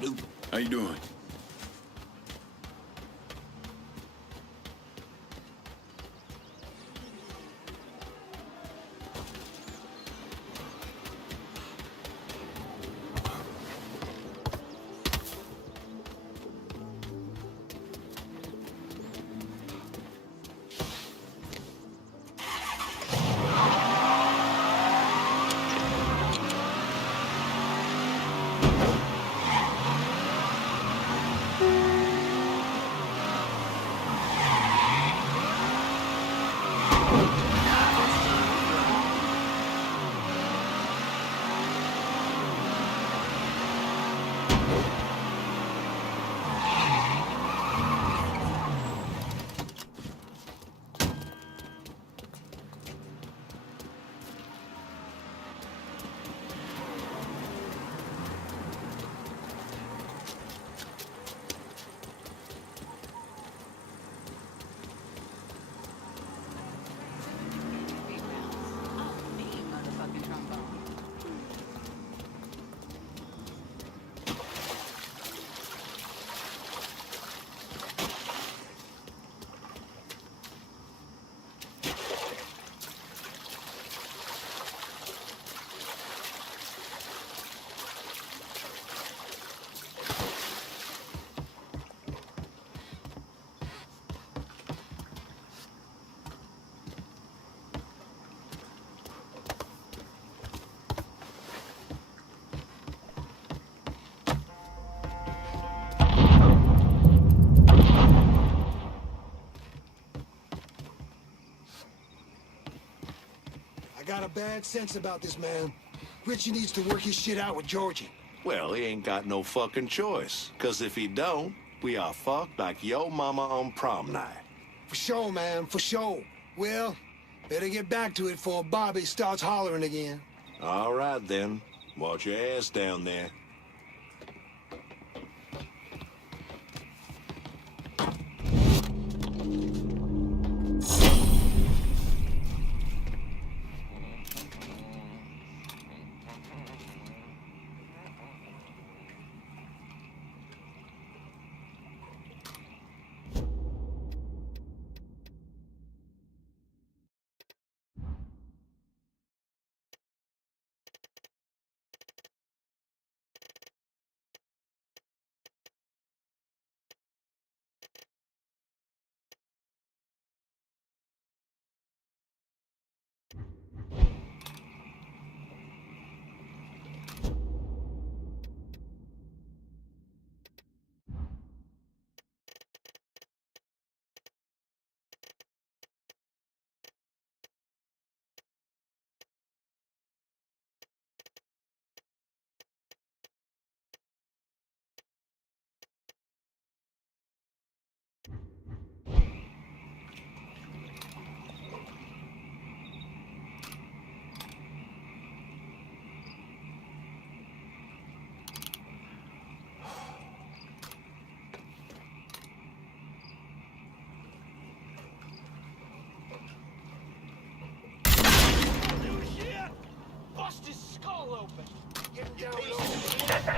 do. How you doing? I got a bad sense about this man. Richie needs to work his shit out with Georgie. Well, he ain't got no fucking choice. Cause if he don't, we are fucked like yo mama on prom night. For sure, man, for sure. Well, better get back to it before Bobby starts hollering again. All right, then. Watch your ass down there.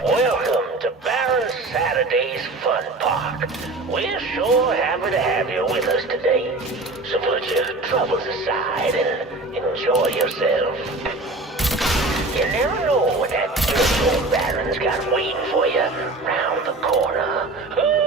Welcome to Baron Saturday's Fun Park. We're sure happy to have you with us today. So put your troubles aside and enjoy yourself. You never know what that dirty old Baron's got waiting for you round the corner. Hooey!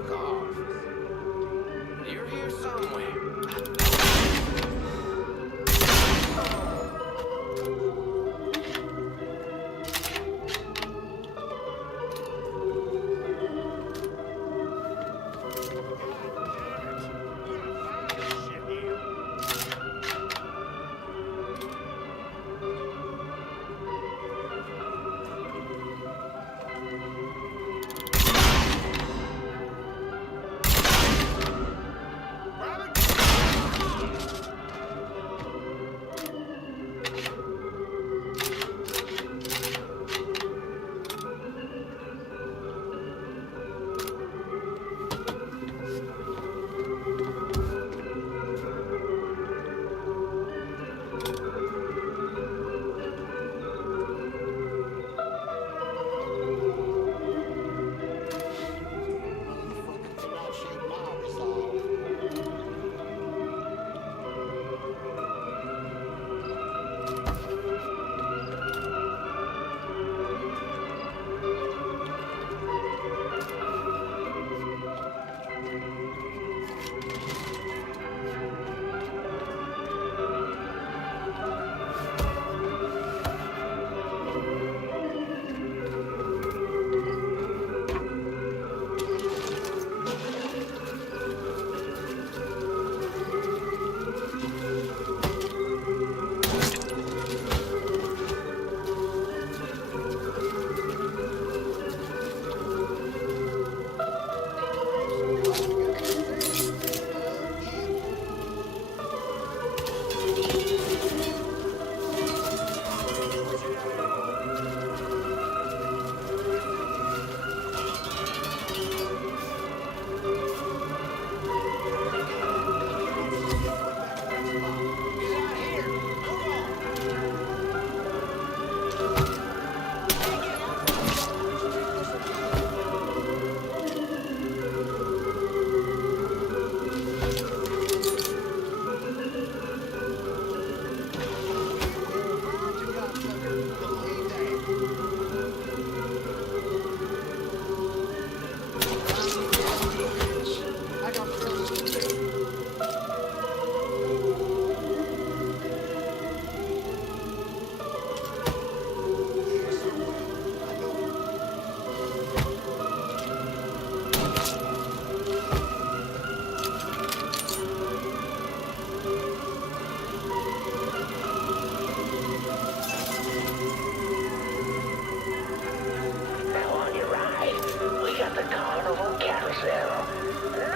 took off. You're here somewhere.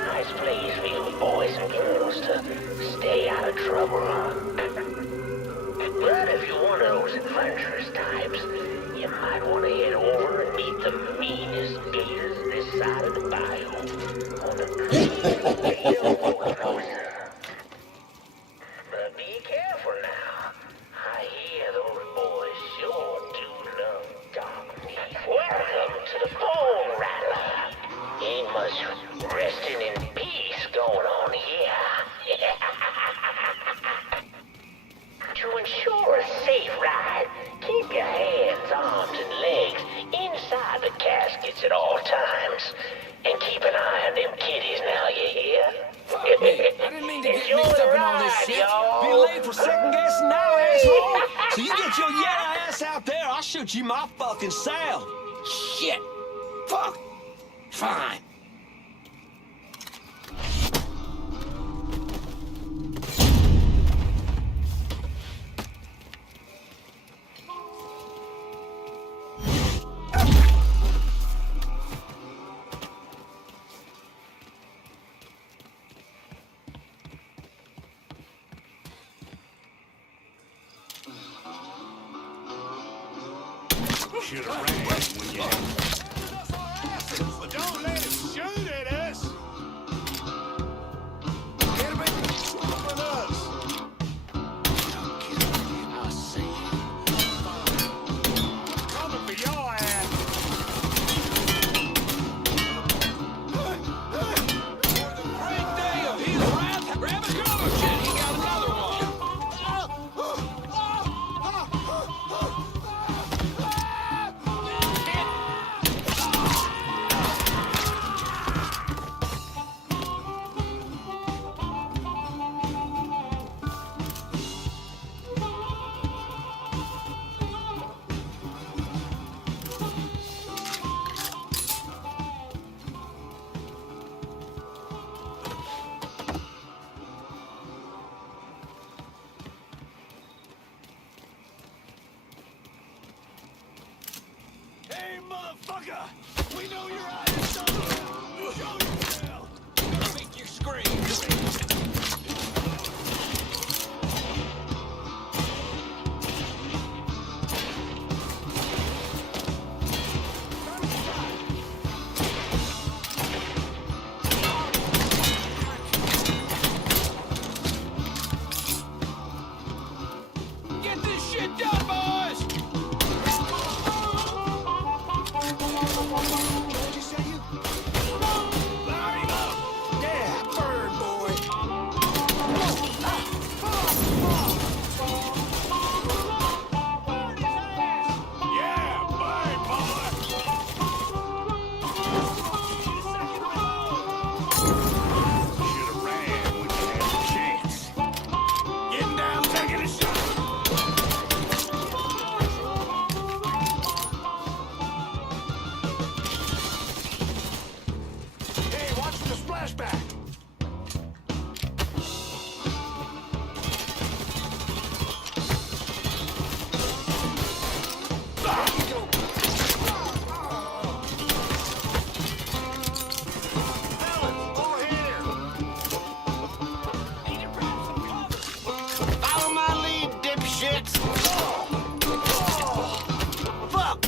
Nice place for you boys and girls to stay out of trouble. But if you're one of those adventurous types, you might want to head over and meet the meanest gators this side of the bayou on the Great Roller Coaster. But be careful now. I hear those boys sure do love darkness. Welcome to the Bone Rattler. Ain't much resting in peace going on here. To ensure a safe ride, keep your hands, arms, and legs inside the caskets at all times. And keep an eye on them kiddies now, you hear? Fuck me. I didn't mean to get mixed up in all this shit. Be late for second guessing now, asshole. So you get your yellow ass out there, I'll shoot you my fucking cell. Shit. Fuck. Fine. Should have ran when you had. But don't let him shoot at us. Get him in with us. I see. Coming for your ass. Great day of his wrath. Grab a cover, shit. He got another one. motherfucker! We know you're out here somewhere! Show yourself! Gonna make you scream! Get this shit done, boys! What'd you say you? Fire him up! Yeah, bird boy. Yeah, bird boy! Should've ran when you had the chance. Getting down, taking a shot! Hey, watch the splashback. Fellas, over here. Follow my lead, dipshits. Fuck.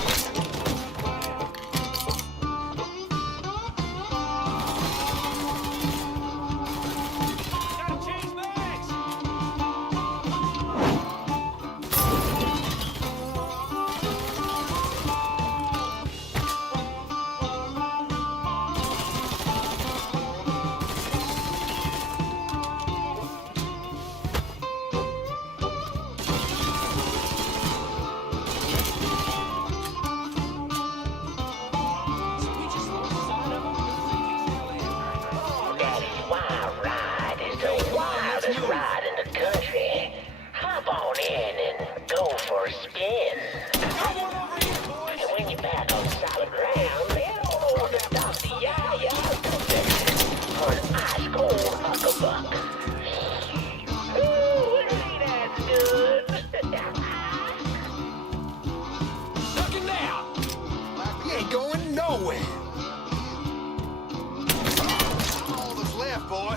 Gotta change bags! Daddy's Wild Ride is the wildest ride in the country. Hop on in and go for a spin. And when you're back on solid ground, head on over to Dr. Yaya's Convention for an ice cold huckabuck. Ooh, ain't that good? Looking now! He ain't going nowhere. All that's left, boy.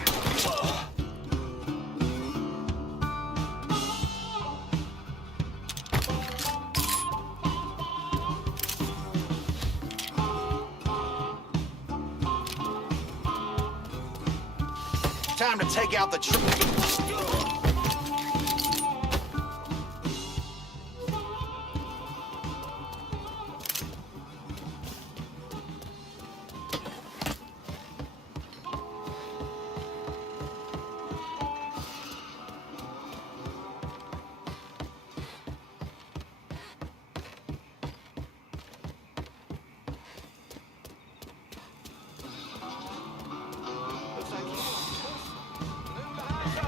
Time to take out the tree.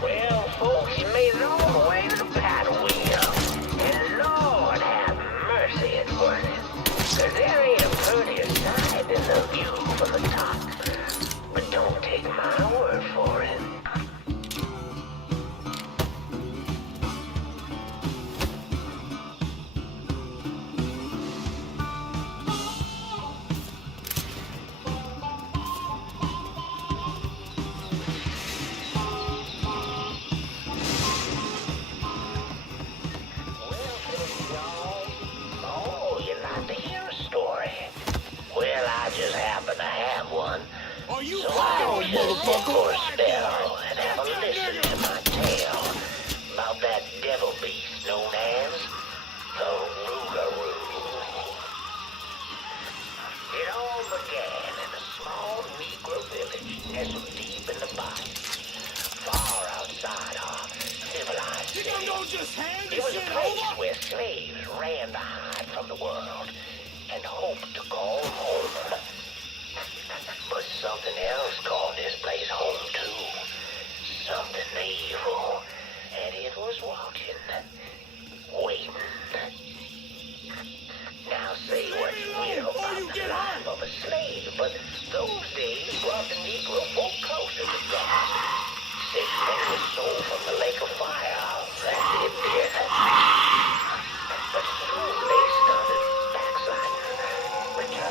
Well, folks, you made it all the way to the paddle wheel. And Lord have mercy, it's worth it. 'Cause there ain't a prettier sight than the view from the top. But don't take my word for it. Oh, you'd like to hear a story? Well, I just happen to have one. Are you So I'll just sit for a spell and have a listen to my tale about that devil beast known as the Rougarou. It all began in a small Negro village nestled deep in the body, far outside our civilized You city. don't just hand It this was a shit place over? where slaves ran to hide from the world and hoped to call home. But something else called this place home too. Something evil. And it was watching. Waiting. Now say what you will about the life of a slave, but those days brought the Negro folk closer to God. Saved every soul from the lake of fire. That's it, did. But soon they started backsliding, returning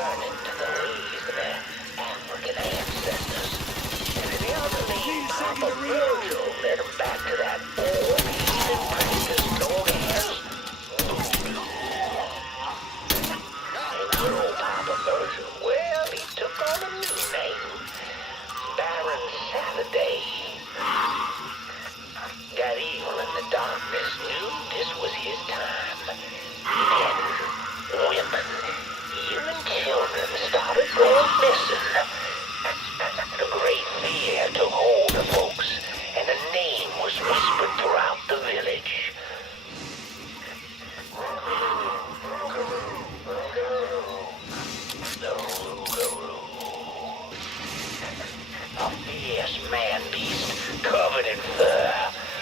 hideous man-beast covered in fur,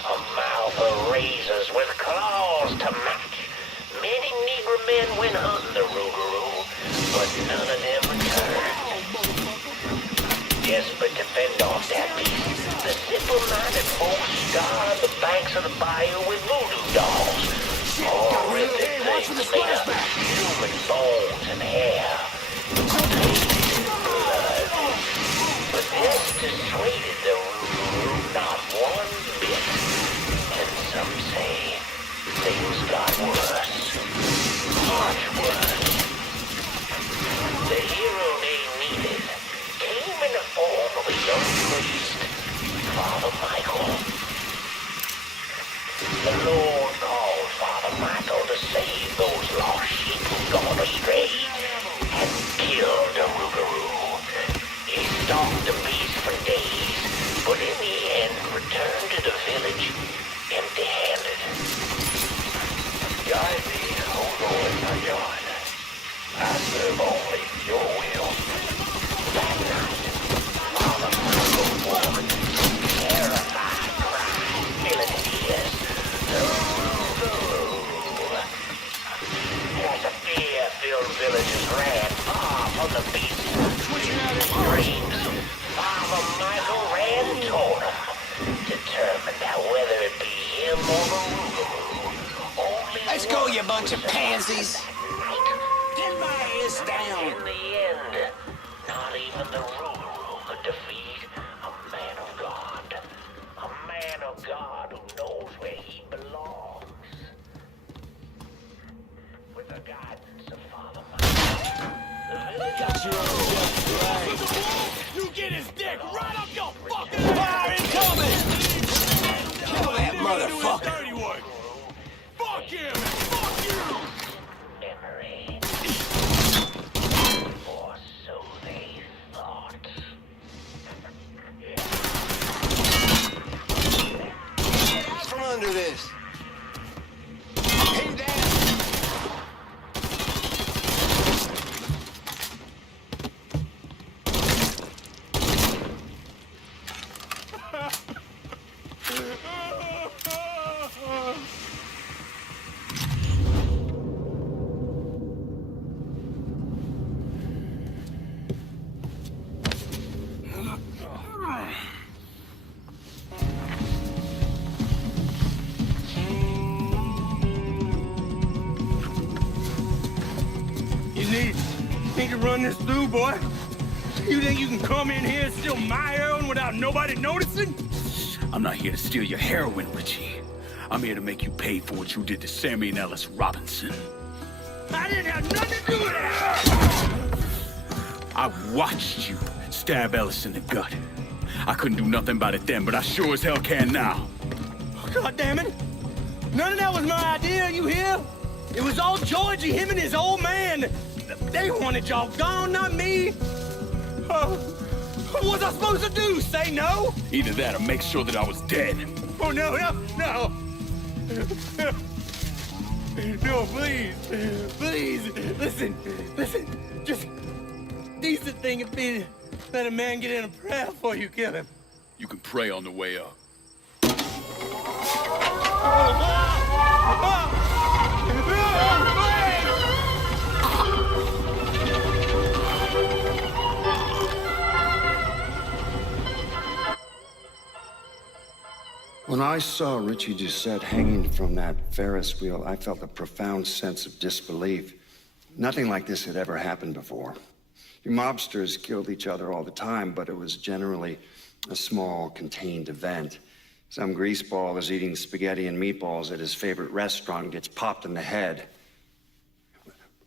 a mouth of razors with claws to match. Many Negro men went hunting the Rougarou, but none of them returned. Desperate to fend off that beast, the simple-minded folks starred the banks of the bayou with voodoo dolls. Horrific things made of human bones and hair. Blood. But this dissuaded the Rougarou not one bit. And some say things got worse. Much worse. The hero they needed came in the form of a young priest, Father Michael. The Lord called Father Michael to save those lost sheep who'd gone astray and killed the Rougarou. He stalked the beast for days, but in the end returned to the village empty-handed. Guide me, O Lord my God. I serve only your will. That night, Father Michael woke, terrified, crying, filling tears. The Rougarou. As the fear-filled villagers ran far from the beast's screams, Father Michael ran toward him, determined that whether it be him or the Rougarou, only Let's go, you bunch of pansies. Get my ass down. in the end, not even the Rougarou could defeat a man of God. A man of God who knows where he belongs. With the guidance of Father Michael, the village You get his dick right up your fucking fire incoming! Kill that motherfucker! Fuck him! Fuck you! memory. Or so they thought. Out from under this! Him down! Need to run this through, boy. You think you can come in here and steal my heroin without nobody noticing? I'm not here to steal your heroin, Richie. I'm here to make you pay for what you did to Sammy and Ellis Robinson. I didn't have nothing to do with that! I watched you stab Ellis in the gut. I couldn't do nothing about it then, but I sure as hell can now. God damn it! None of that was my idea, you hear? It was all Georgie, him and his old man. They wanted y'all gone, not me. What was I supposed to do? Say no? Either that or make sure that I was dead. Oh, no. No, please. Please, listen. Just decent thing would be to let a man get in a prayer before you kill him. You can pray on the way up. When I saw Richie Doucette hanging from that Ferris wheel, I felt a profound sense of disbelief. Nothing like this had ever happened before. You mobsters killed each other all the time, but it was generally a small, contained event. Some greaseball is eating spaghetti and meatballs at his favorite restaurant and gets popped in the head.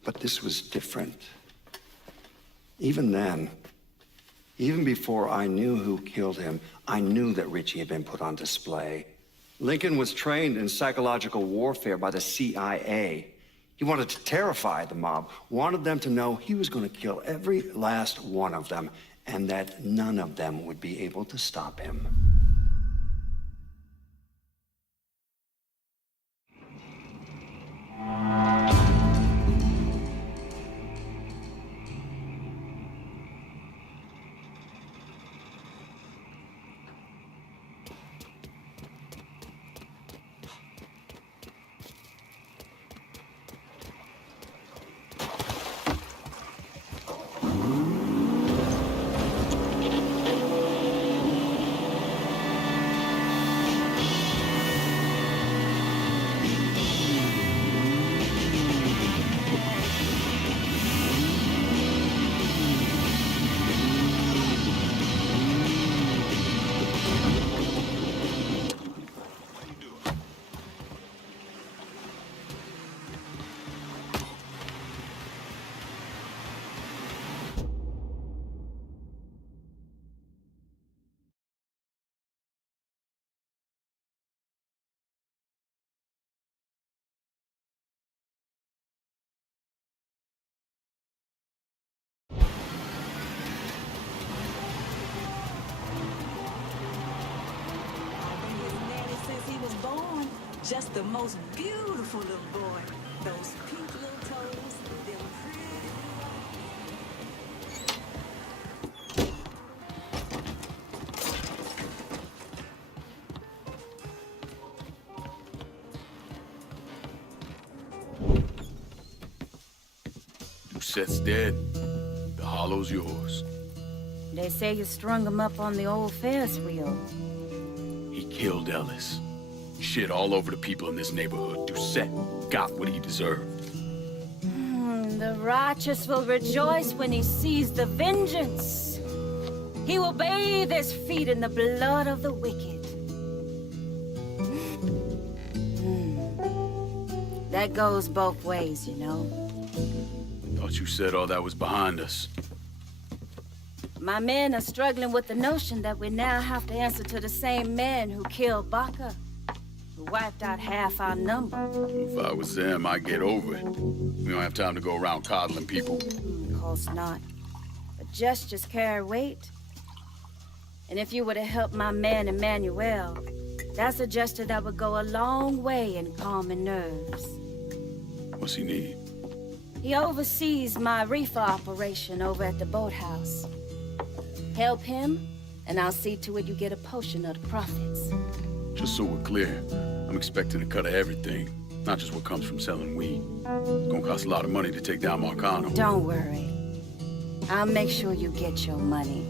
But this was different. Even then, even before I knew who killed him, I knew that Richie had been put on display. Lincoln was trained in psychological warfare by the CIA. He wanted to terrify the mob, wanted them to know he was going to kill every last one of them, and that none of them would be able to stop him. just the most beautiful little boy. Those pink little toes, them pretty. Doucette's dead. The hollow's yours. They say you strung him up on the old Ferris wheel. He killed Ellis. Shit all over the people in this neighborhood. Doucette got what he deserved. The righteous will rejoice when he sees the vengeance. He will bathe his feet in the blood of the wicked. That goes both ways, you know. Thought you said all that was behind us. My men are struggling with the notion that we now have to answer to the same men who killed Baca, who wiped out half our number. If I was them, I'd get over it. We don't have time to go around coddling people. Of course not. But gestures carry weight. And if you were to help my man Emmanuel, that's a gesture that would go a long way in calming nerves. What's he need? He oversees my reefer operation over at the boathouse. Help him, and I'll see to it you get a portion of the profits. Just so we're clear, I'm expecting a cut of everything, not just what comes from selling weed. It's gonna cost a lot of money to take down Marcano. Don't worry. I'll make sure you get your money.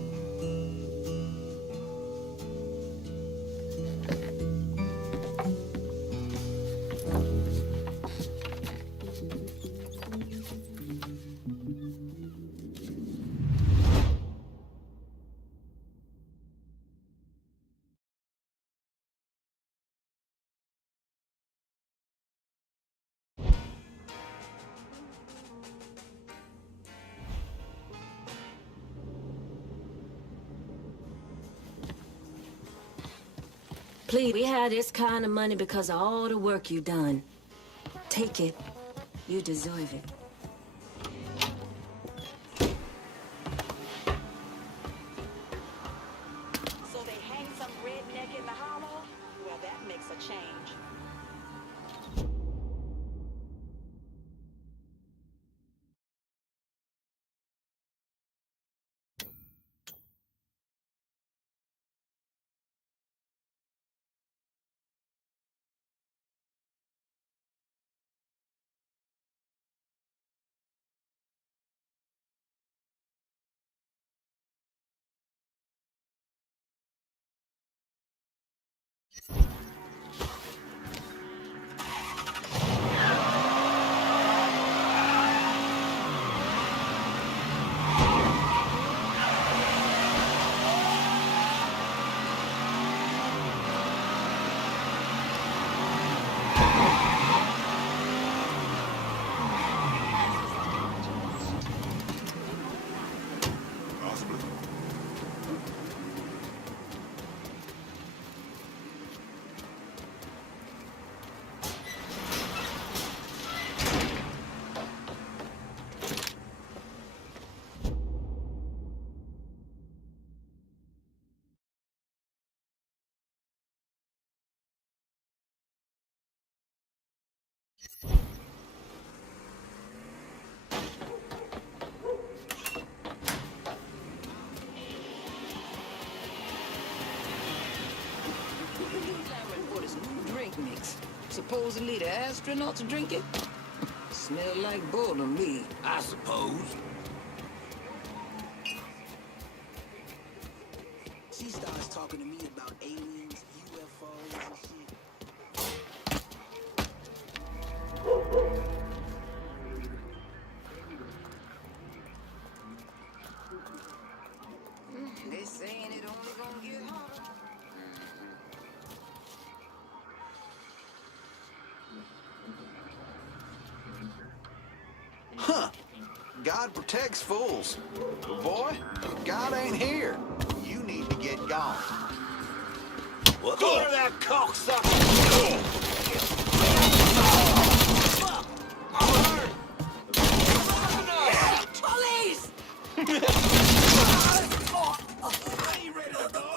Please, we had this kind of money because of all the work you done. Take it. You deserve it. So they hang some redneck in the hollow? Well, that makes a change. Mix. Supposedly the astronauts drink it? Smell like bull to me, I suppose. She starts talking to me about aliens, UFOs, and shit. They saying it only gonna get hotter. Huh. God protects fools. But boy, if God ain't here, you need to get gone. What? Go to that cocksucker! Police! Are you ready to go?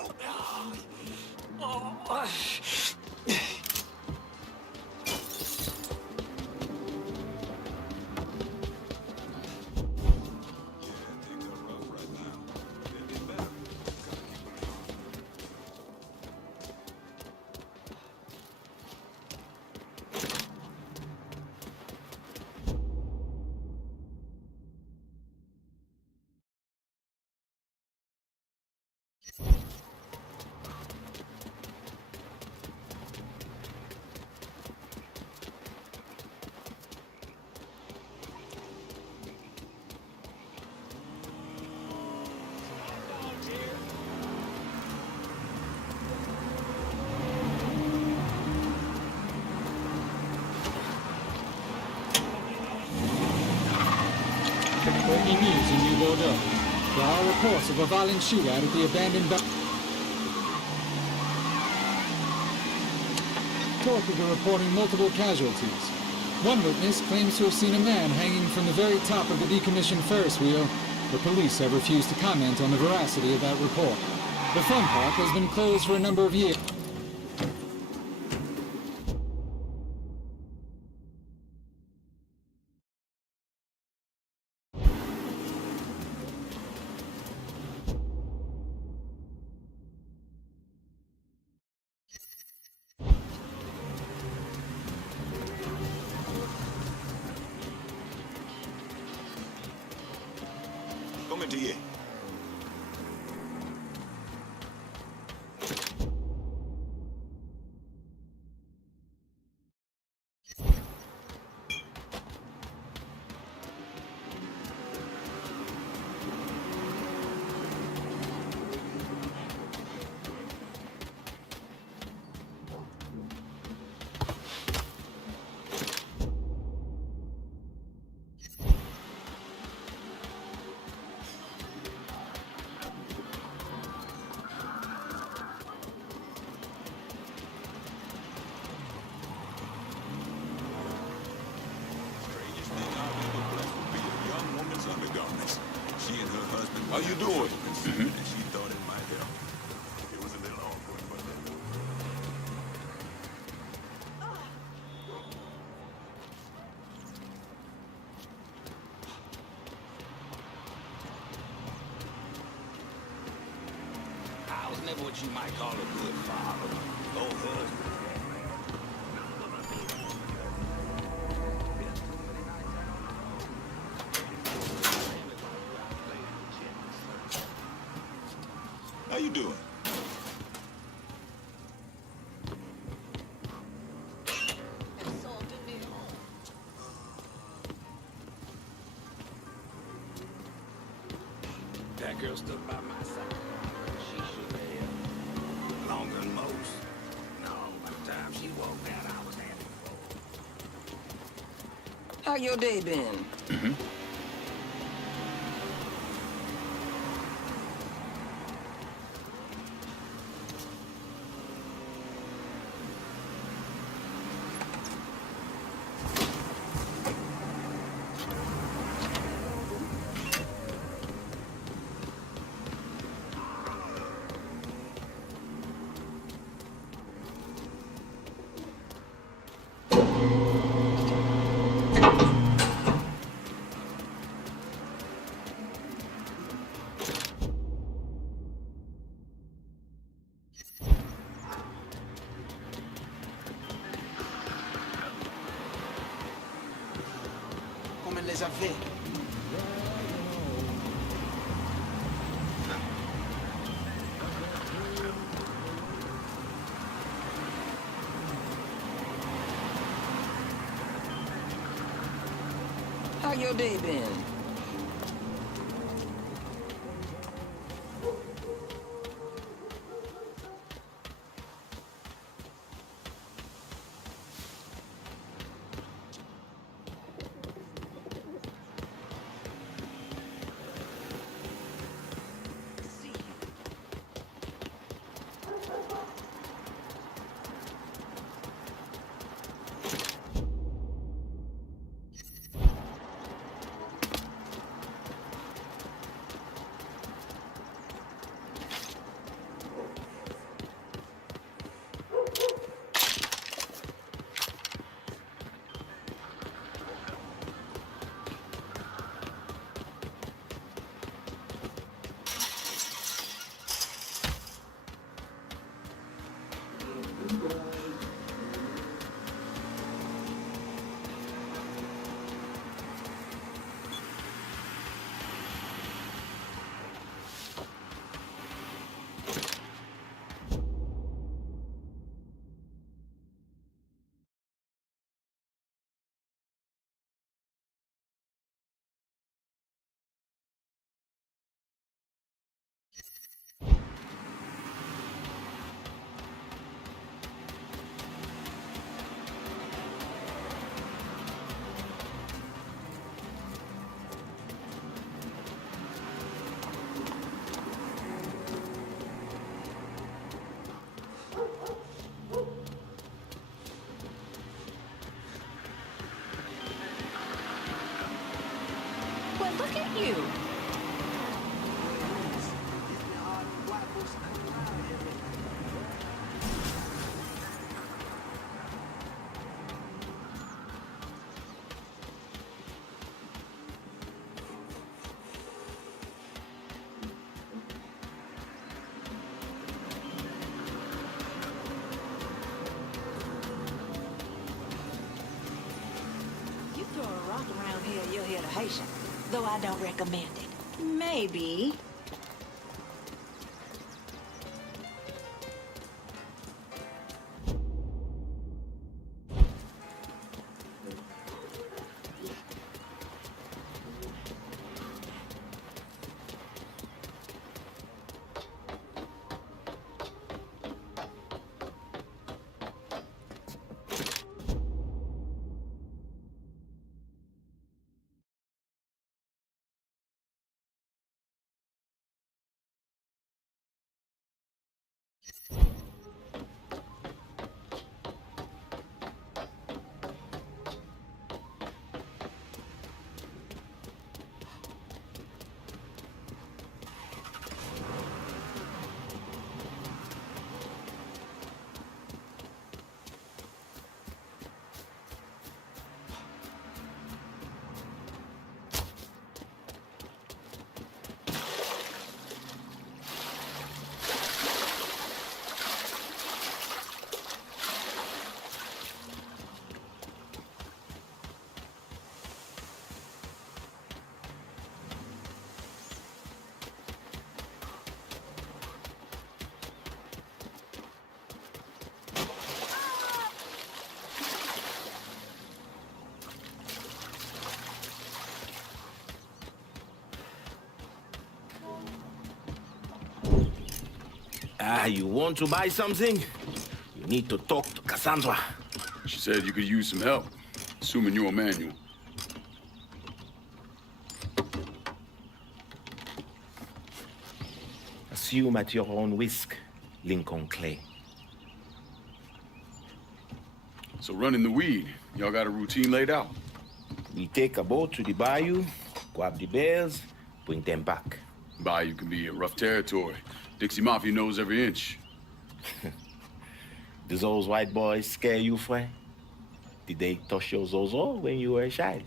EPISODUL. There are reports of a violent shootout at the abandoned Torpid are reporting multiple casualties. One witness claims to have seen a man hanging from the very top of the decommissioned Ferris wheel, but police have refused to comment on the veracity of that report. The fun park has been closed for a number of years. Coming to you. She and her husband. How you doing? And she thought it might help. It was a little awkward, but. I was never what you might call a good father. Or husband. How you doing? That girl stood by my side. She should have. Longer than most. No, by the time she walked out, I was handing the How your day been? Come les a fait? How your day been? patient, though I don't recommend it. Maybe. You want to buy something? You need to talk to Cassandra. She said you could use some help, assuming you're a manual. Assume at your own risk, Lincoln Clay. So running the weed, y'all got a routine laid out? We take a boat to the bayou, grab the bears, bring them back. Bayou can be a rough territory. Dixie Mafia knows every inch. Do those white boys scare you, Fred? Did they touch your zozo when you were a child?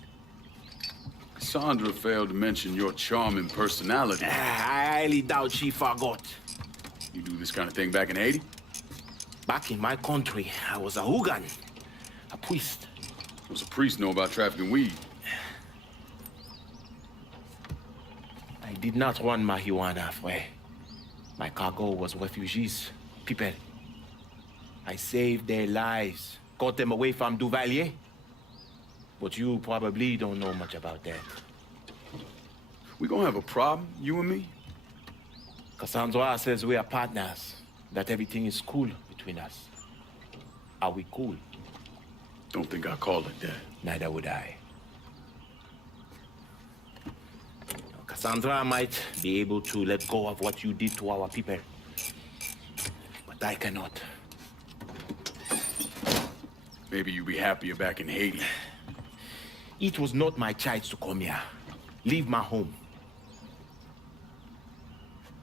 Cassandra failed to mention your charming personality. I highly doubt she forgot. You do this kind of thing back in Haiti? Back in my country, I was a hooligan, a priest. What does a priest know about trafficking weed? I did not run marijuana, Fred. My cargo was refugees, people. I saved their lives, got them away from Duvalier. But you probably don't know much about that. We gonna have a problem, you and me? Cassandra says we are partners, that everything is cool between us. Are we cool? Don't think I call it that. Neither would I. Cassandra might be able to let go of what you did to our people. But I cannot. Maybe you'd be happier back in Haiti. It was not my choice to come here. Leave my home.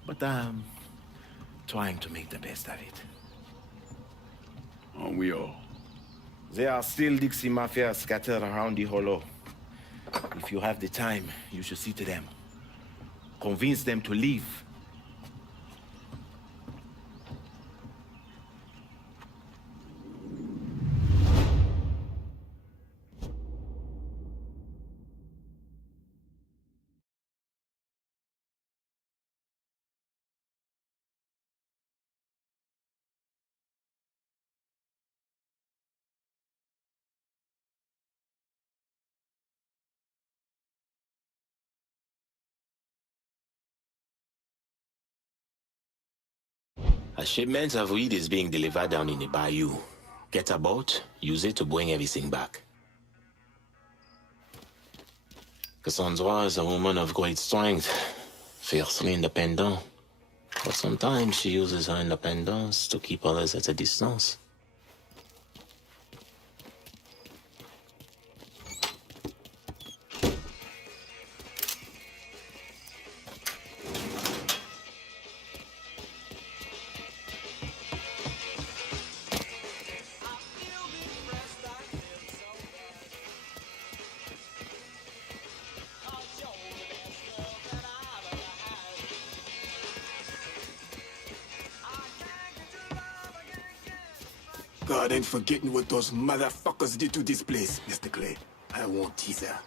But I'm trying to make the best of it. Aren't we all? There are still Dixie Mafia scattered around the hollow. If you have the time, you should see to them. Convince them to leave. A shipment of weed is being delivered down in the bayou. Get a boat, use it to bring everything back. Cassandra is a woman of great strength, fiercely independent. But sometimes she uses her independence to keep others at a distance. God ain't forgetting what those motherfuckers did to this place, Mr. Clay. I won't tease her.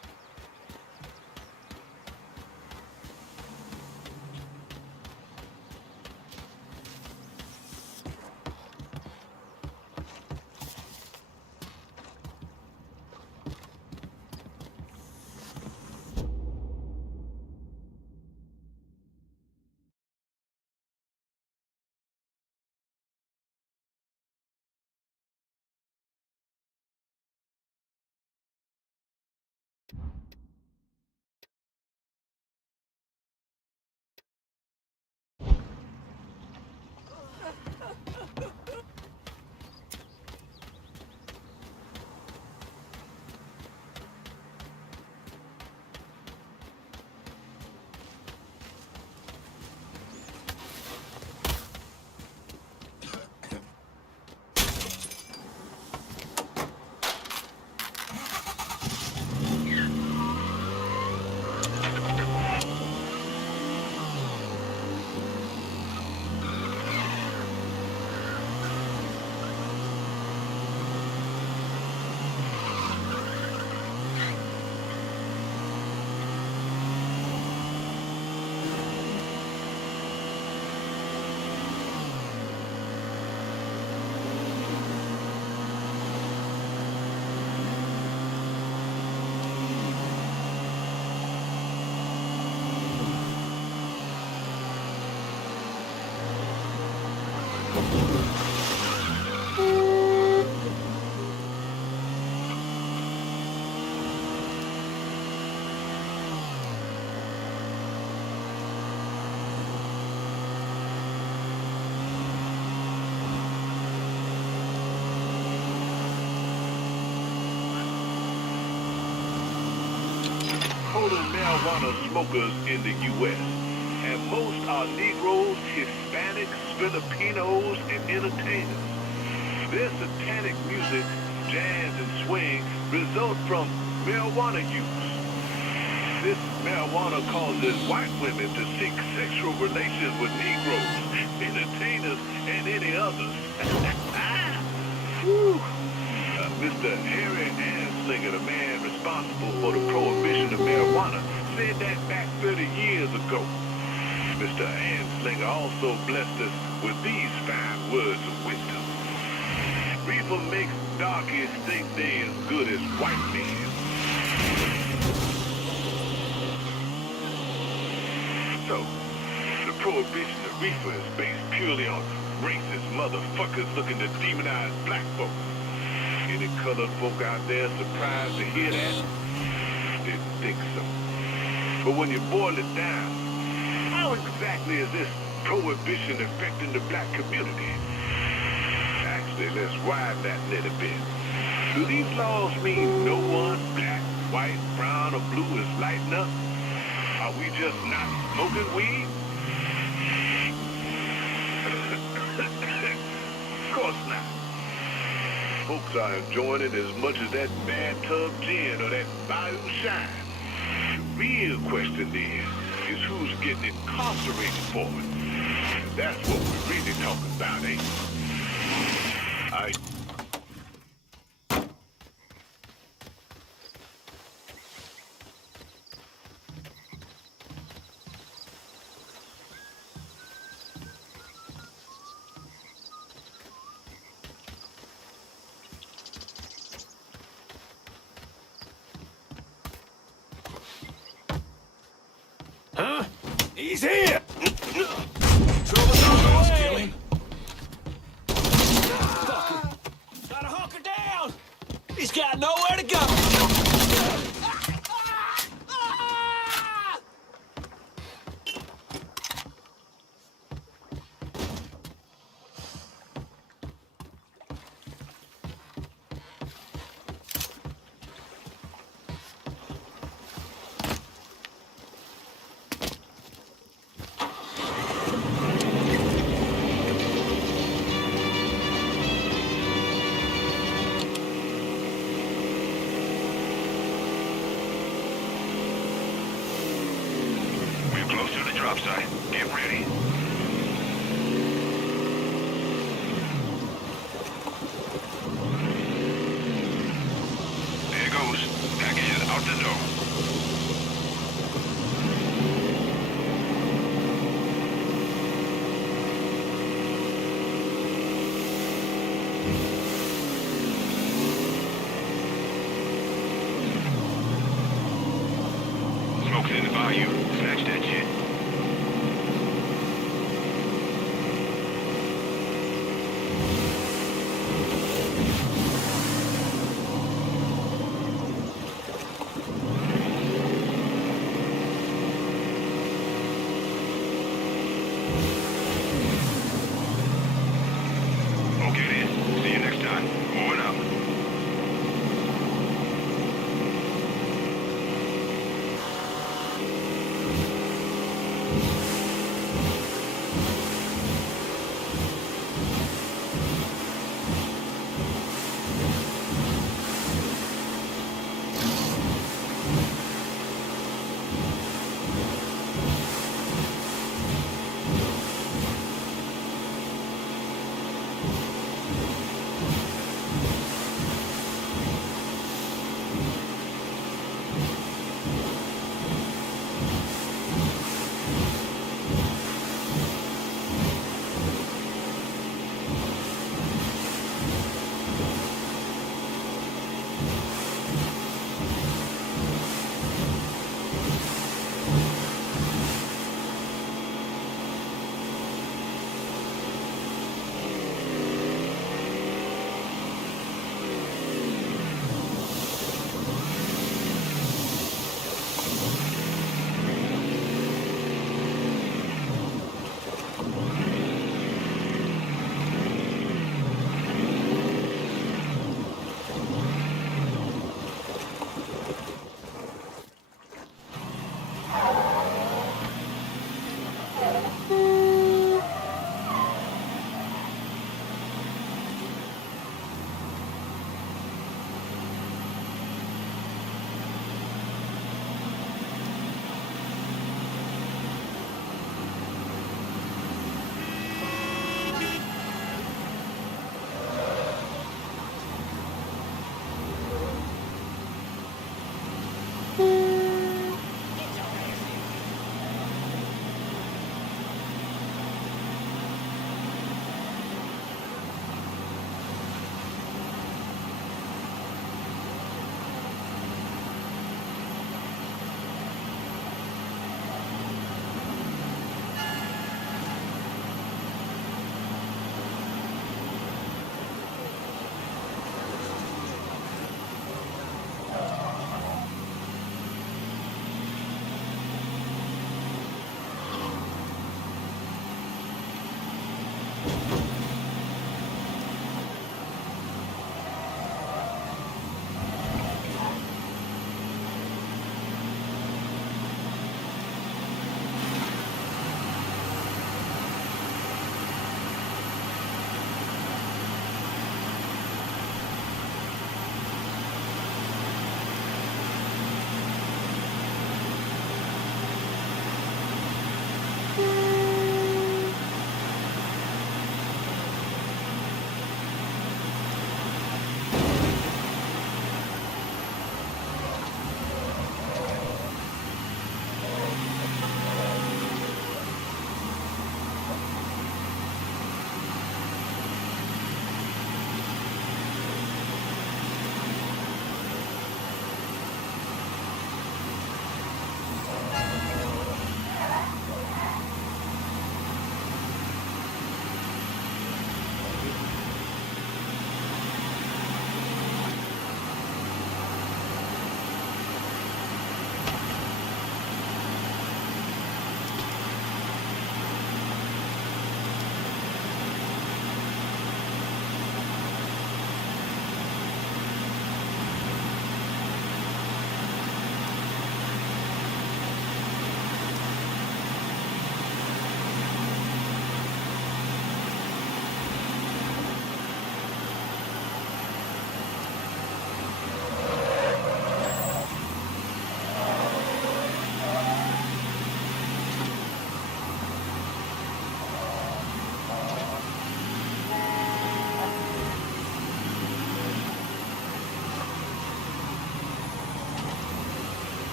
Total marijuana smokers in the U.S., and most are Negroes, Hispanics, Filipinos, and entertainers. Their satanic music, jazz, and swing result from marijuana use. This marijuana causes white women to seek sexual relations with Negroes, entertainers, and any others. Whew. Mr. Harry Anslinger, the man responsible for the prohibition of marijuana, said that back 30 years ago. Mr. Anslinger also blessed us with these fine words of wisdom. Reefer makes darkies think they as good as white men. So, the prohibition of reefer is based purely on racist motherfuckers looking to demonize black folks. Any colored folk out there surprised to hear that? Didn't think so. But when you boil it down, how exactly is this prohibition affecting the black community? Actually, let's widen that net a bit. Do these laws mean no one, black, white, brown, or blue, is lighting up? Are we just not smoking weed? Of course not. Folks are enjoying it as much as that bathtub gin or that Bayou Shine. The real question is who's getting incarcerated for it. That's what we're really talking about, ain't it? Huh? He's here! Trouble's on the way! Fucker! Gotta hunker down! He's got nowhere to go! Close to the drop site. Get ready. There goes. Package out the door. Smoke's in the bayou. Snatch that shit.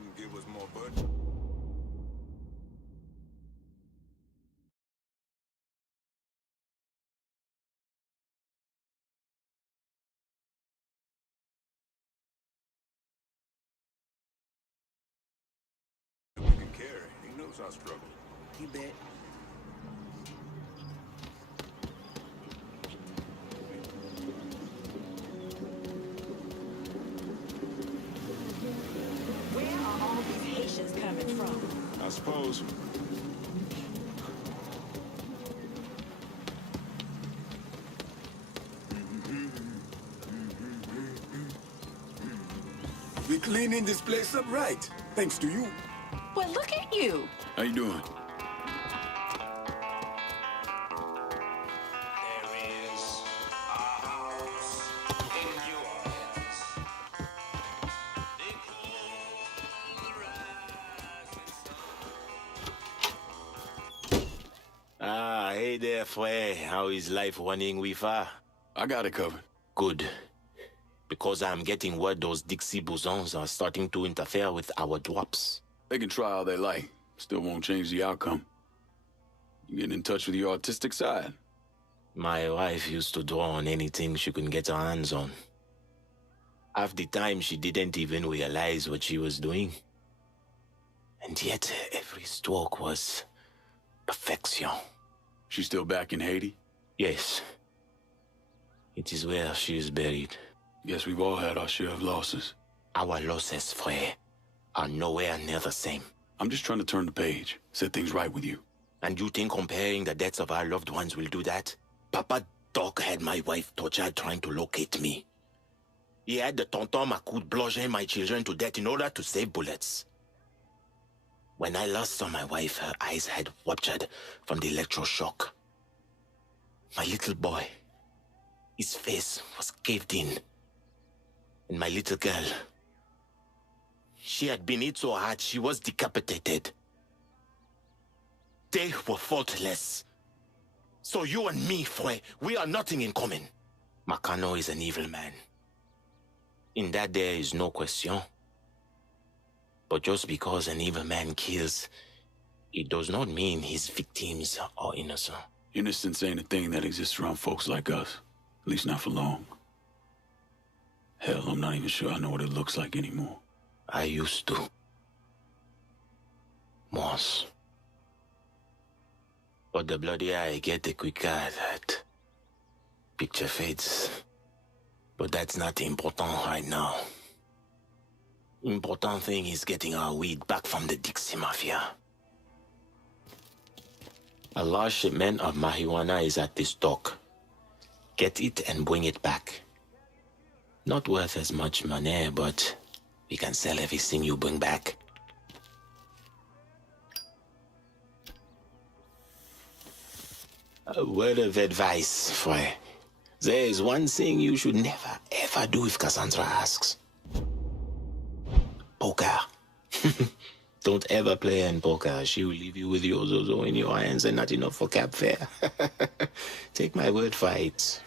wouldn't give us more budget. We can carry. He knows our struggle. You bet. Where are all these Haitians coming from? I suppose. We cleaning this place up right, thanks to you. Well, look at you. How you doing? Ah, hey there, Frere. How is life running with her? I got it covered. Good. Because I'm getting word those Dixie bosons are starting to interfere with our drops. They can try all they like. Still won't change the outcome. You getting in touch with your artistic side? My wife used to draw on anything she could get her hands on. Half the time, she didn't even realize what she was doing. And yet, every stroke was perfection. She's still back in Haiti? Yes. It is where she is buried. Guess we've all had our share of losses. Our losses, Frere, are nowhere near the same. I'm just trying to turn the page, set things right with you. And you think comparing the deaths of our loved ones will do that? Papa Doc had my wife tortured trying to locate me. He had the tonton Macoute bludgeon my children to death in order to save bullets. When I last saw my wife, her eyes had ruptured from the electroshock. My little boy, his face was caved in. And my little girl, she had been hit so hard she was decapitated. They were faultless. So you and me, Frere, we are nothing in common. Makano is an evil man. In that there is no question. But just because an evil man kills, it does not mean his victims are innocent. Innocence ain't a thing that exists around folks like us. At least not for long. Hell, I'm not even sure I know what it looks like anymore. I used to. Once. But the bloodier I get, the quicker that picture fades. But that's not important right now. Important thing is getting our weed back from the Dixie Mafia. A large shipment of marijuana is at this dock. Get it and bring it back. Not worth as much money, but we can sell everything you bring back. A word of advice, Frere. There is one thing you should never, ever do if Cassandra asks. Poker. Don't ever play in poker. She will leave you with your zozo in your hands and not enough for cab fare. Take my word for it.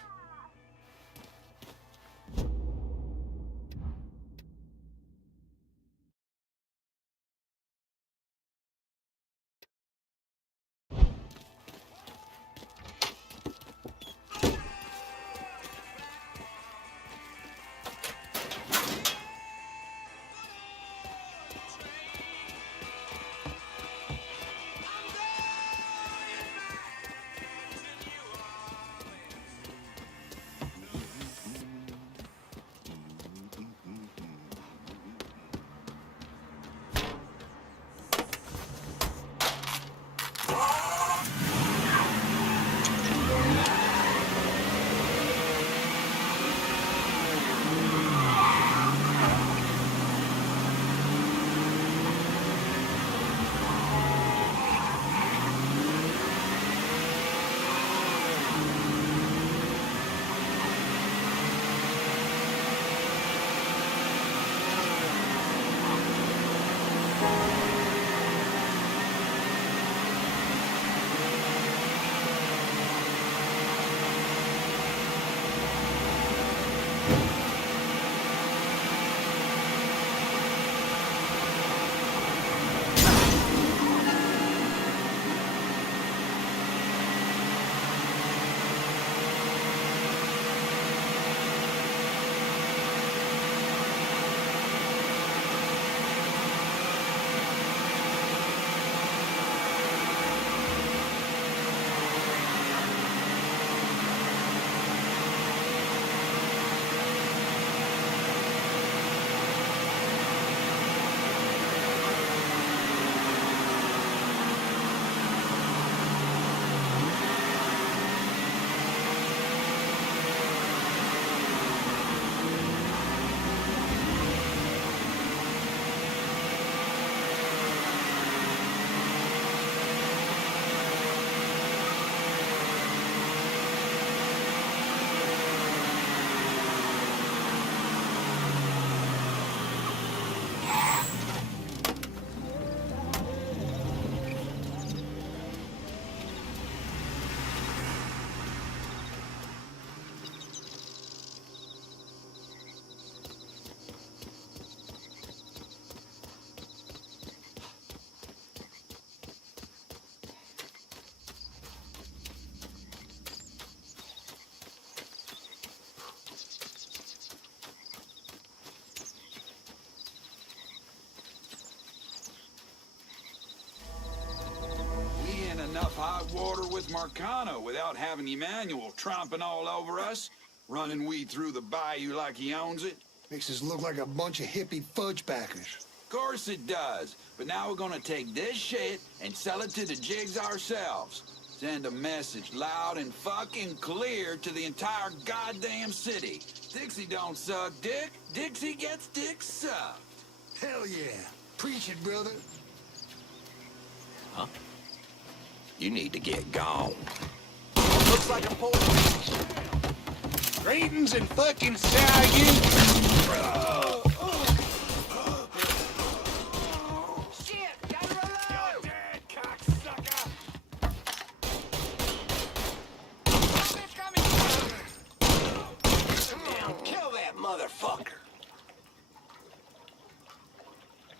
hot water with Marcano without having Emmanuel tromping all over us, running weed through the bayou like he owns it. Makes us look like a bunch of hippie fudgebackers. Of course it does, but now we're gonna take this shit and sell it to the jigs ourselves. Send a message loud and fucking clear to the entire goddamn city. Dixie don't suck dick, Dixie gets dick sucked. Hell yeah. Preach it, brother. Huh? You need to get gone. Looks like a pole. Greetings and fucking salute. Shit! Gotta reload! You're dead, cocksucker! Damn, kill that motherfucker!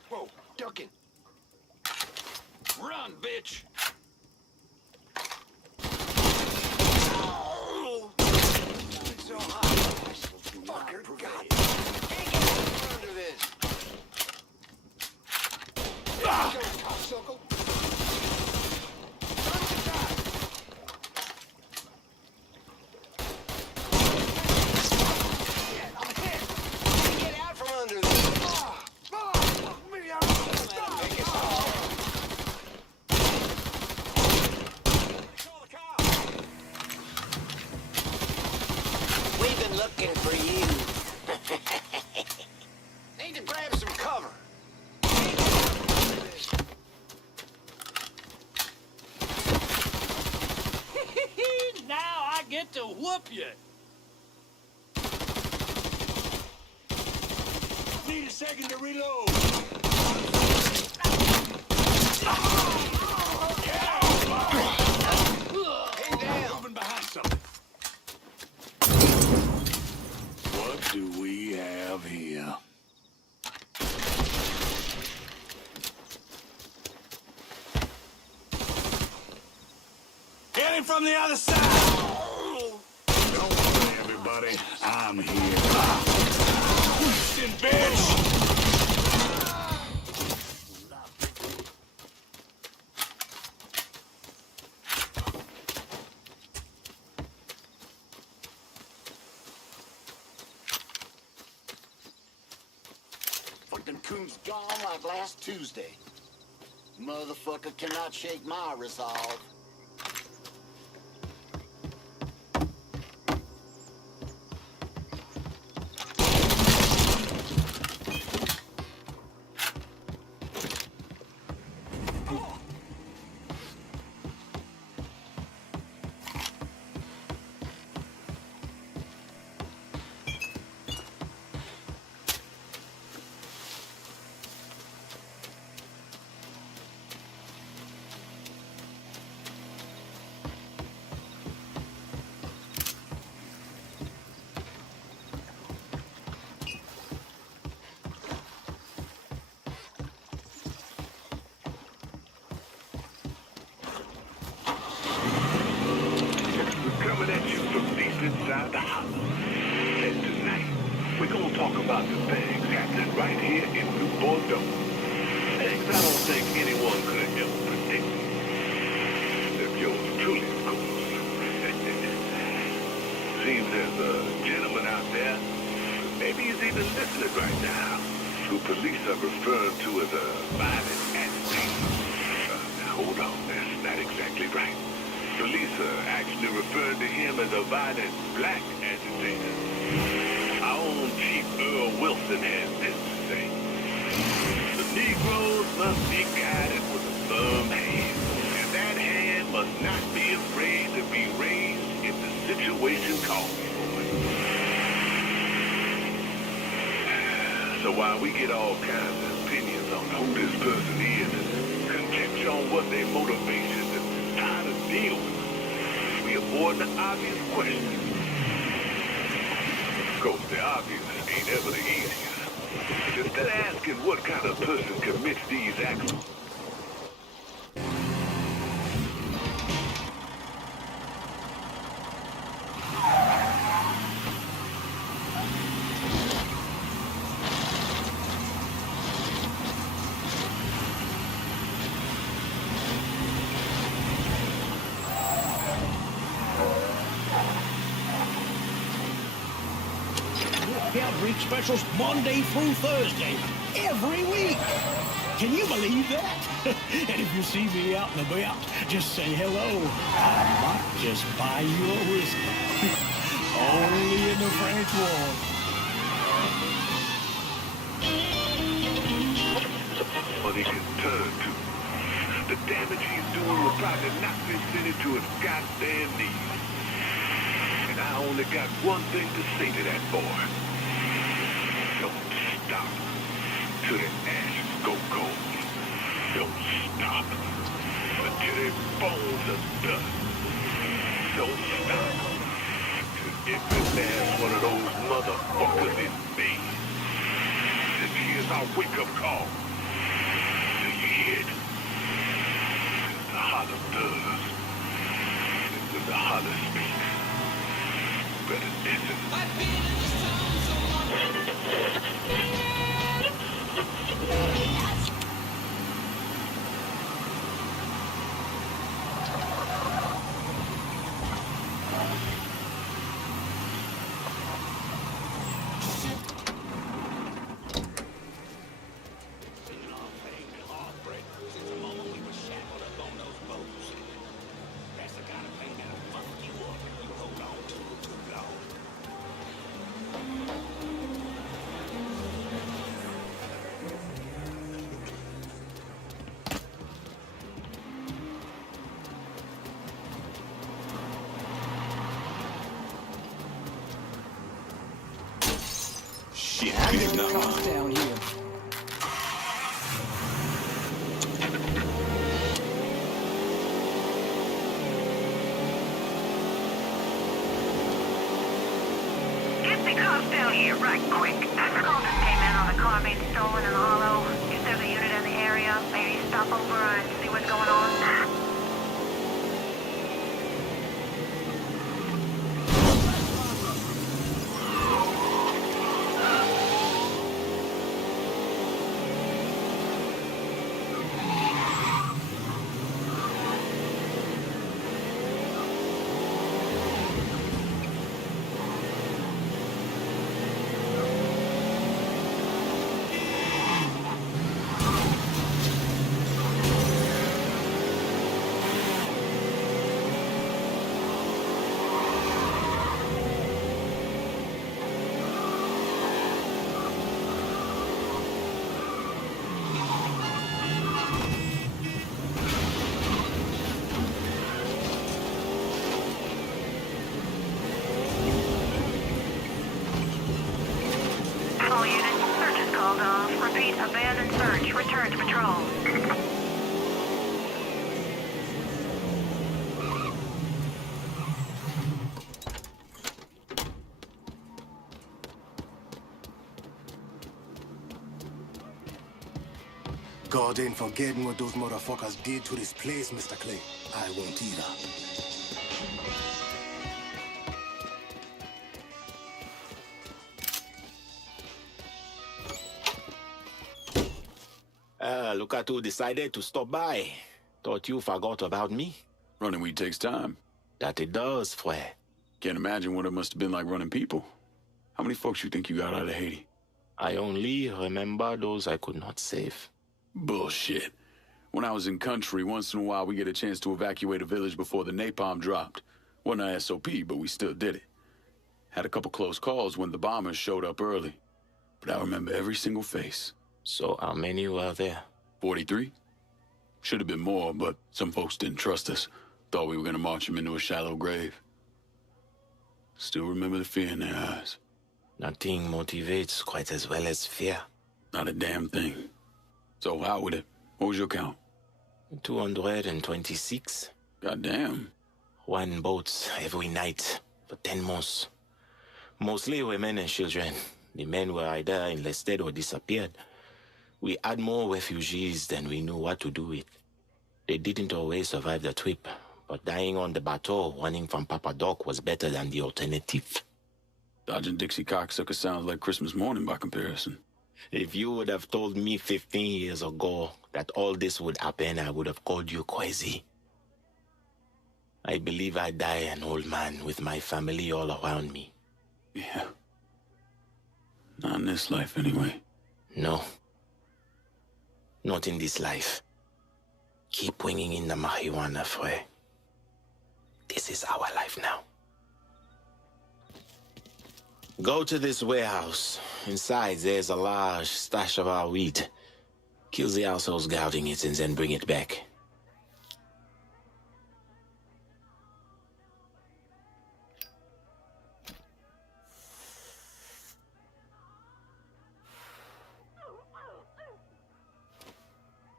Whoa, ducking. Run, bitch! Oh! It's so hot. Fucker, God. Can't get under this. Go, cocksucker. I'm hit. Can't get out from under this. We've been looking for you. Need to grab some cover. Now I get to whoop you. Need a second to reload. Hey, down. Moving behind something. What do we have here? Get him from the other side. Don't worry, everybody. I'm here. Houston, bitch! Fucking coon's gone like last Tuesday. Motherfucker cannot shake my resolve. Coming at you from deep inside the hollow. And tonight, we're gonna talk about the things happening right here in New Bordeaux. Things I don't think anyone could have ever predicted. Except yours truly, of course. Seems there's a gentleman out there, maybe he's even listening right now, who police are referring to as a violent agitator. Now hold on, that's not exactly right. Police are actually referring to him as a violent black agitator. Our own Chief Earl Wilson has this to say. The Negroes must be guided with a firm hand, and that hand must not be afraid to be raised if the situation calls for it. So while we get all kinds of opinions on who this person is and conjecture on what their motivations and how to deal with it, we avoid the obvious questions. Of course, the obvious ain't ever the easiest. Instead of asking what kind of person commits these acts, outreach specials Monday through Thursday, every week. Can you believe that? And if you see me out and about, just say hello. I might just buy you a whiskey. Only in the French Ward. Money can turn to. The damage he's doing will probably knock this city to its goddamn knees. And I only got one thing to say to that boy. Don't stop till the ashes go cold. Don't stop until their bones are dust. Don't stop till every last one of those motherfuckers is made. This here's our wake-up call. Do you hear it? The holler does. And when the holler speaks, you better listen. Shit, big number. Down here. Get the cops down here right quick. Call just came in on a car being stolen in the hollow. If there's a unit in the area, maybe stop over and see what's going on. All units, search is called off. Repeat, abandoned search. Return to patrol. God ain't forgetting what those motherfuckers did to this place, Mr. Clay. I won't either. Look at who decided to stop by. Thought you forgot about me. Running weed takes time. That it does, Fred. Can't imagine what it must have been like running people. How many folks you think you got out of Haiti? I only remember those I could not save. Bullshit. When I was in country, once in a while we get a chance to evacuate a village before the napalm dropped. Wasn't a SOP, but we still did it. Had a couple close calls when the bombers showed up early. But I remember every single face. So how many were there? 43? Should have been more, but some folks didn't trust us. Thought we were gonna march them into a shallow grave. Still remember the fear in their eyes. Nothing motivates quite as well as fear. Not a damn thing. So how with it? What was your count? 226. Goddamn. 1 boat every night for 10 months. Mostly women and children. The men were either enlisted or disappeared. We had more refugees than we knew what to do with. They didn't always survive the trip, but dying on the bateau running from Papa Doc was better than the alternative. Dodging Dixie cocksucker sounds like Christmas morning by comparison. If you would have told me 15 years ago that all this would happen, I would have called you crazy. I believe I die an old man with my family all around me. Yeah. Not in this life, anyway. No. Not in this life. Keep bringing in the marijuana, Frey. This is our life now. Go to this warehouse. Inside, there's a large stash of our weed. Kill the assholes guarding it and then bring it back.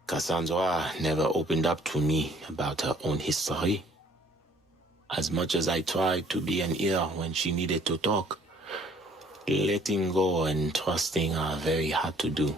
Cassandra never opened up to me about her own history. As much as I tried to be an ear when she needed to talk, letting go and trusting are very hard to do.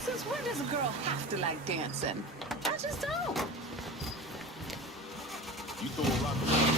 Since when does a girl have to like dancing? I just don't. You throw a rock around.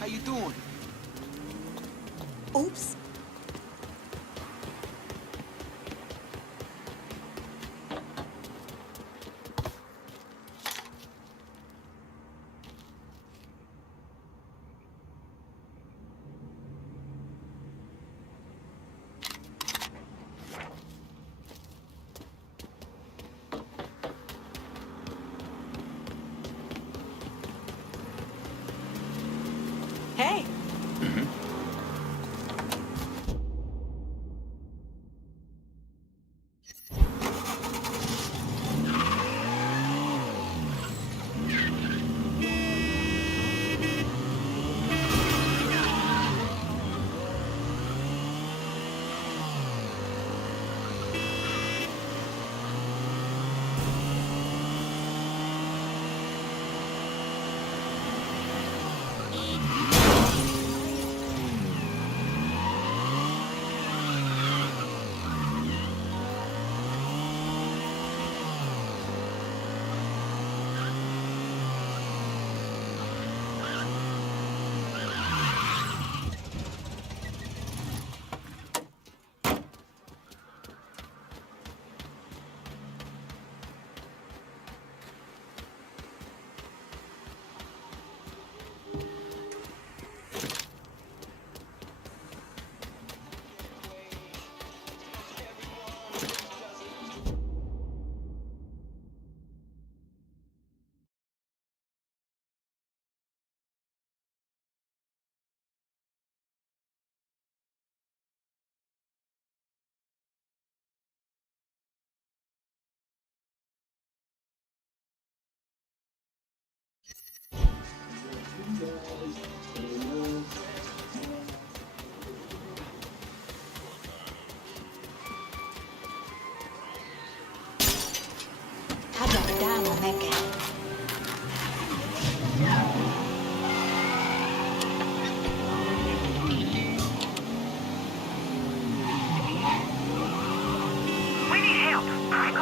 How you doing? Oops.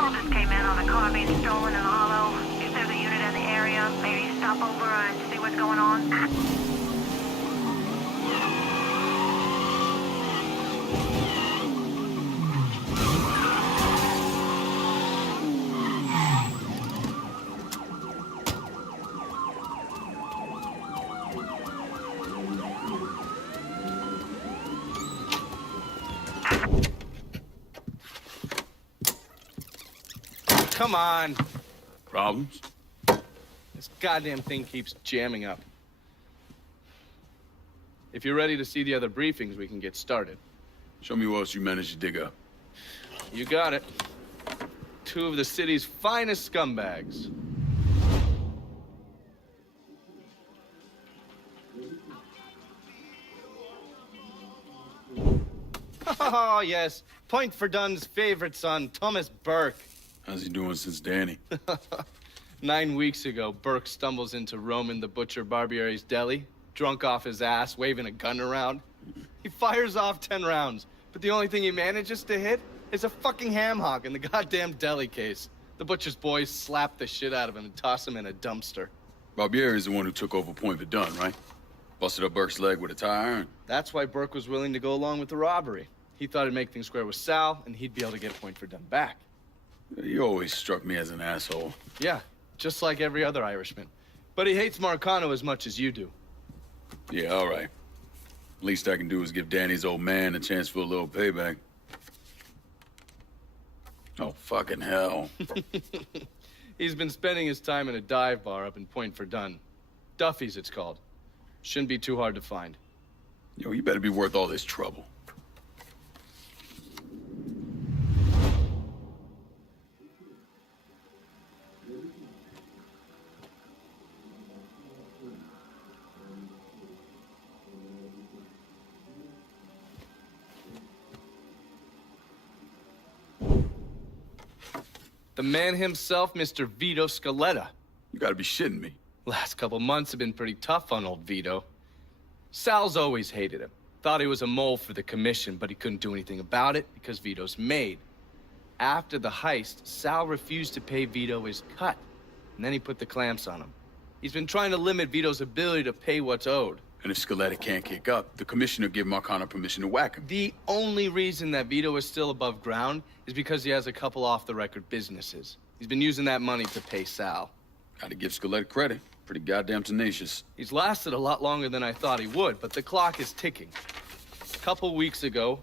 call just came in on a car being stolen in the hollow. If there's a unit in the area, maybe stop over and see what's going on. Come on. Problems? This goddamn thing keeps jamming up. If you're ready to see the other briefings, we can get started. Show me what else you managed to dig up. You got it. 2 of the city's finest scumbags. Oh, yes. Point for Dunn's favorite son, Thomas Burke. How's he doing since Danny? 9 weeks ago, Burke stumbles into Roman the Butcher Barbiere's deli, drunk off his ass, waving a gun around. He fires off 10 rounds, but the only thing he manages to hit is a fucking ham hock in the goddamn deli case. The butcher's boys slap the shit out of him and toss him in a dumpster. Barbieri is the one who took over Point Verdun, right? Busted up Burke's leg with a tire iron. That's why Burke was willing to go along with the robbery. He thought it'd make things square with Sal, and he'd be able to get Point Verdun back. You always struck me as an asshole. Yeah, just like every other Irishman. But he hates Marcano as much as you do. Yeah, all right. Least I can do is give Danny's old man a chance for a little payback. Oh, fucking hell. He's been spending his time in a dive bar up in Point Verdun. Duffy's, it's called. Shouldn't be too hard to find. Yo, you better be worth all this trouble. The man himself, Mr. Vito Scaletta. You gotta be shitting me. Last couple months have been pretty tough on old Vito. Sal's always hated him. Thought he was a mole for the commission, but he couldn't do anything about it because Vito's made. After the heist, Sal refused to pay Vito his cut, and then he put the clamps on him. He's been trying to limit Vito's ability to pay what's owed. And if Scaletta can't kick up, the commissioner give Marcano permission to whack him. The only reason that Vito is still above ground is because he has a couple off-the-record businesses. He's been using that money to pay Sal. Gotta give Scaletta credit. Pretty goddamn tenacious. He's lasted a lot longer than I thought he would, but the clock is ticking. A couple weeks ago,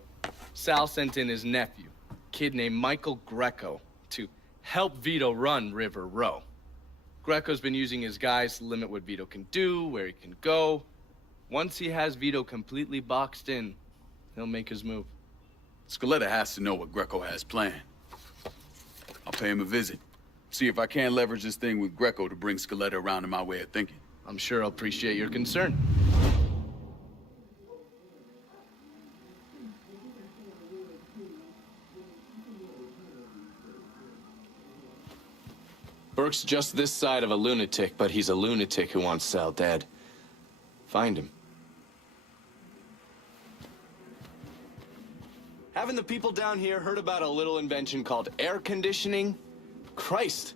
Sal sent in his nephew, a kid named Michael Greco, to help Vito run River Row. Greco's been using his guys to limit what Vito can do, where he can go. Once he has Vito completely boxed in, he'll make his move. Scaletta has to know what Greco has planned. I'll pay him a visit. See if I can't leverage this thing with Greco to bring Scaletta around to my way of thinking. I'm sure I'll appreciate your concern. Burke's just this side of a lunatic, but he's a lunatic who wants Sal dead. Find him. Haven't the people down here heard about a little invention called air conditioning? Christ.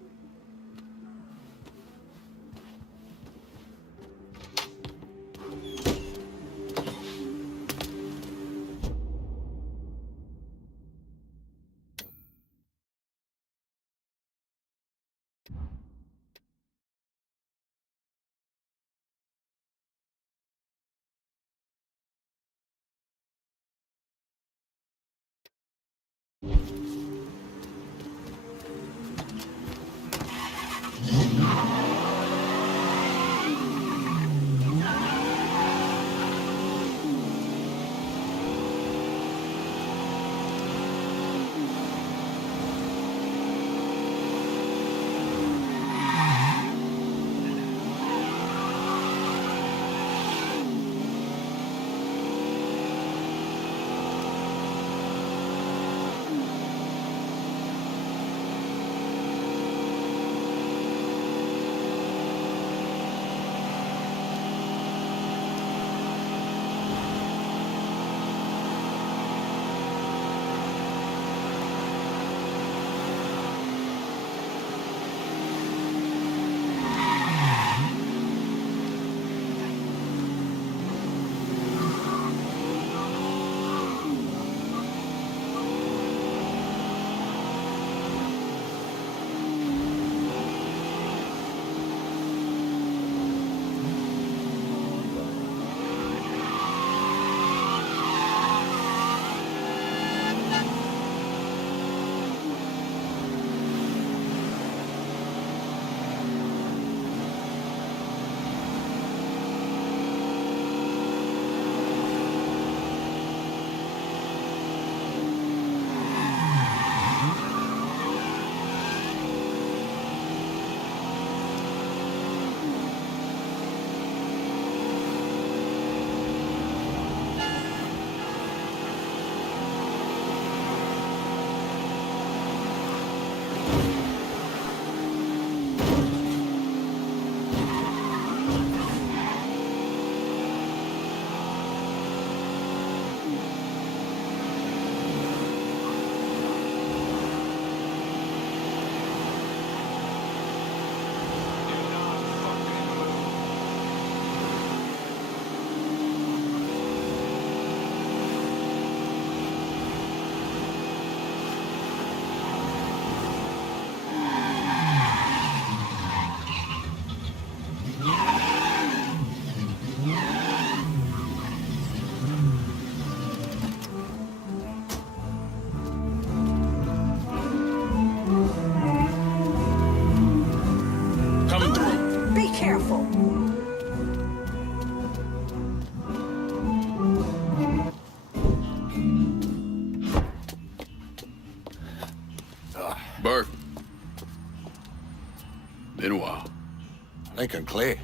Lincoln Clay.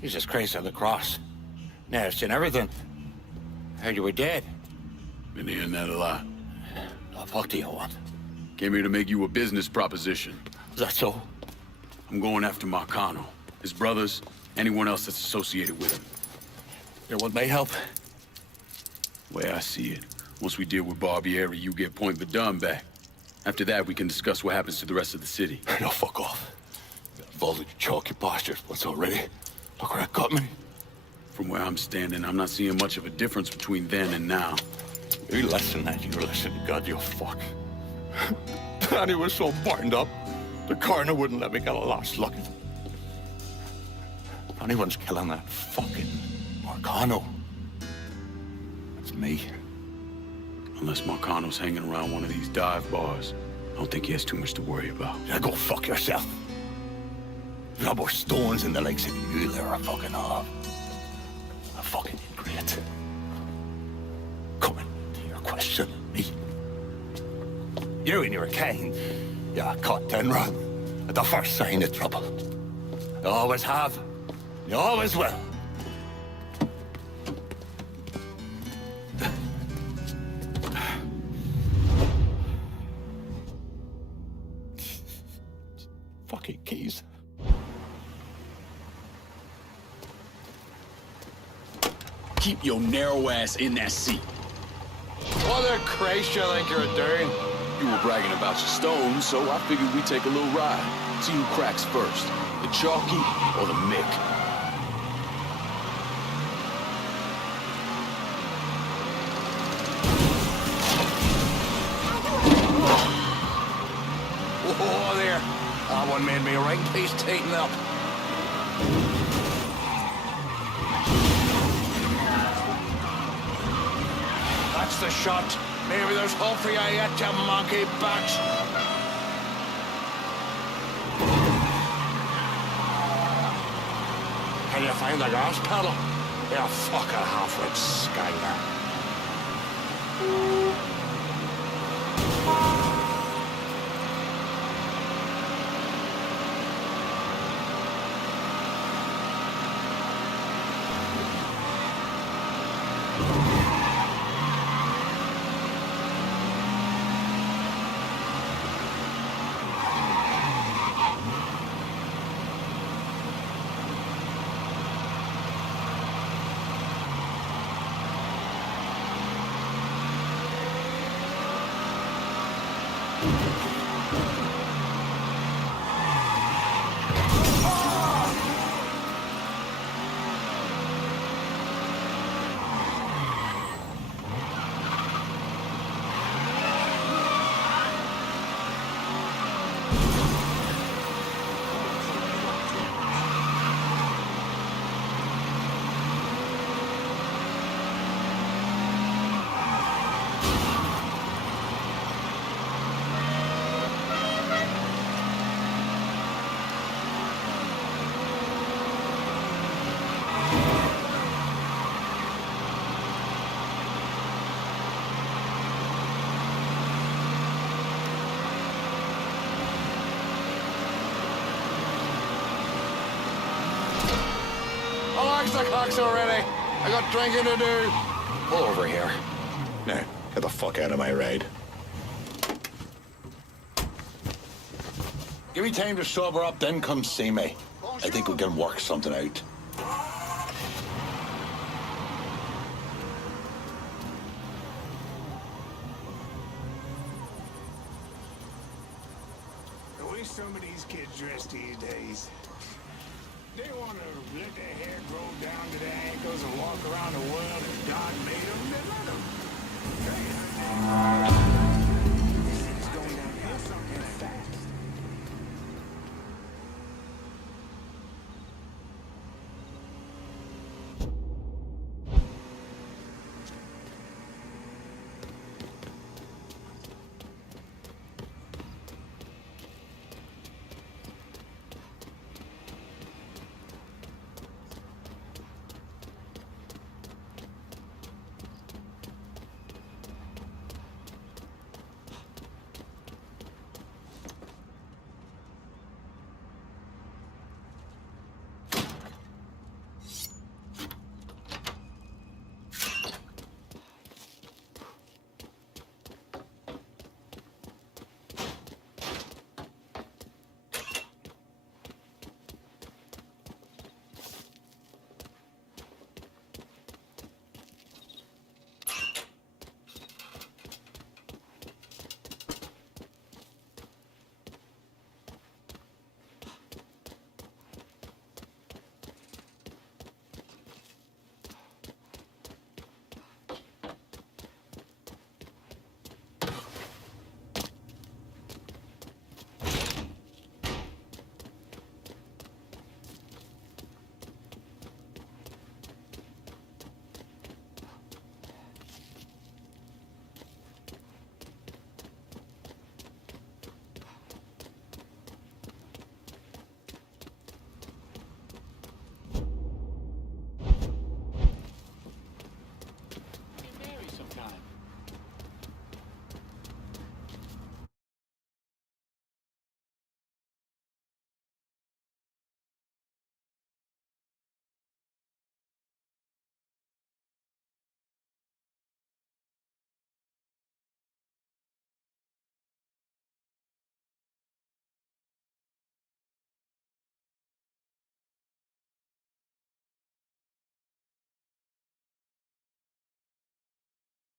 He's just crazy on the cross. Nerves and everything. Heard you were dead. Been hearing that a lot. What the fuck do you want? Came here to make you a business proposition. Is that so? I'm going after Marcano, his brothers, anyone else that's associated with him. You want my help? The way I see it, once we deal with Barbieri, you get Point Verdun back. After that, we can discuss what happens to the rest of the city. No, fuck off. Got involved in chalky postures once already. Look where it got me. From where I'm standing, I'm not seeing much of a difference between then and now. You listen, you listen, God, you fuck. Danny was so burned up, the coroner wouldn't let me get a last look at him. If anyone's killing that fucking Marcano, it's me. Unless Marcano's hanging around one of these dive bars, I don't think he has too much to worry about. Yeah, go fuck yourself. You got more stones in the legs than you there are fucking off. A fucking ingrate. Coming to your question, me. You and your kind, you caught and run at the first sign of trouble. You always have. You always will. Fucking keys. Keep your narrow ass in that seat. What the Christ you think you're doing? You were bragging about your stones, so I figured we'd take a little ride. See who cracks first, the Chalky or the Mick. Oh, there. That one made me right piece tighten up. That's the shot. Maybe there's hope for you yet, you monkey bats. Can you find the gas pedal? You fucking half-wit skyler. The clock's already. I got drinking to do. Pull over here. Now, get the fuck out of my ride. Give me time to sober up, then come see me. I think we can work something out. The way some of these kids dress these days. They want to let their hair grow down to their ankles and walk around the world